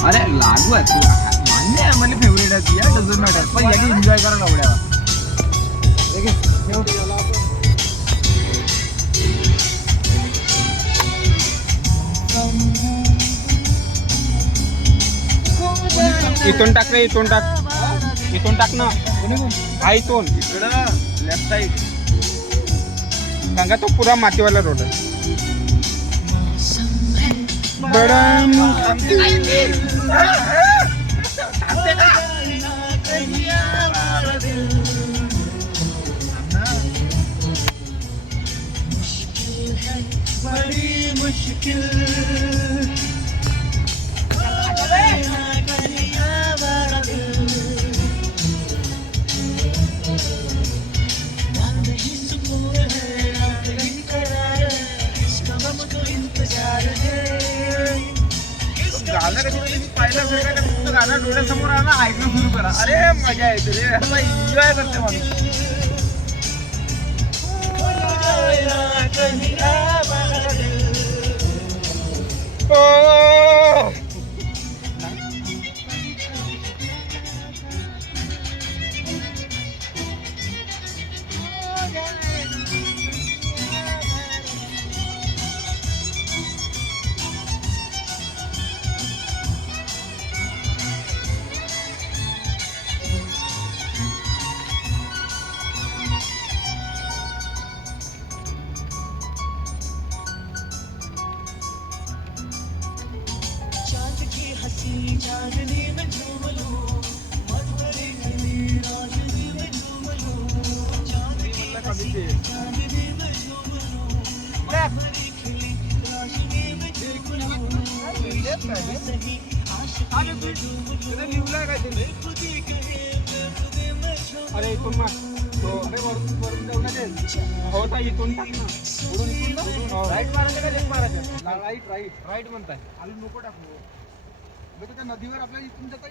अरे लागू आहे तू मान्य आहे मला फेवरेट आहे या डझंट मॅटर पण याची एन्जॉय करायला आवड्या इथून टाक रे इथून टाक ना हा इथून इकडं लेफ्ट साईड सांगा तो पुरा मातीवाला रोड आहे बड़ी मुश्किल गाणं कधी पाहिलं फक्त गाणं डोळ्यासमोर आणा ऐकणं सुरू करा अरे मजा येते रे एन्जॉय करते माणूस चांदनी में झूम लूं मधुरी गली रोशनी में झूम लूं चांदनी में झूम लूं मधुरी खिली रोशनी में झूम लूं सही आशिकी में झूम लूं खुदी कहे खुदी में झूम अरे इथून मार तो अरे वरून जाऊ नये हो तर इथून टाक ना राईट मारायचं का लेफ्ट मारायचं राईट म्हणताय आम्ही नको टाकू नदीवर आपल्याला इथून जाता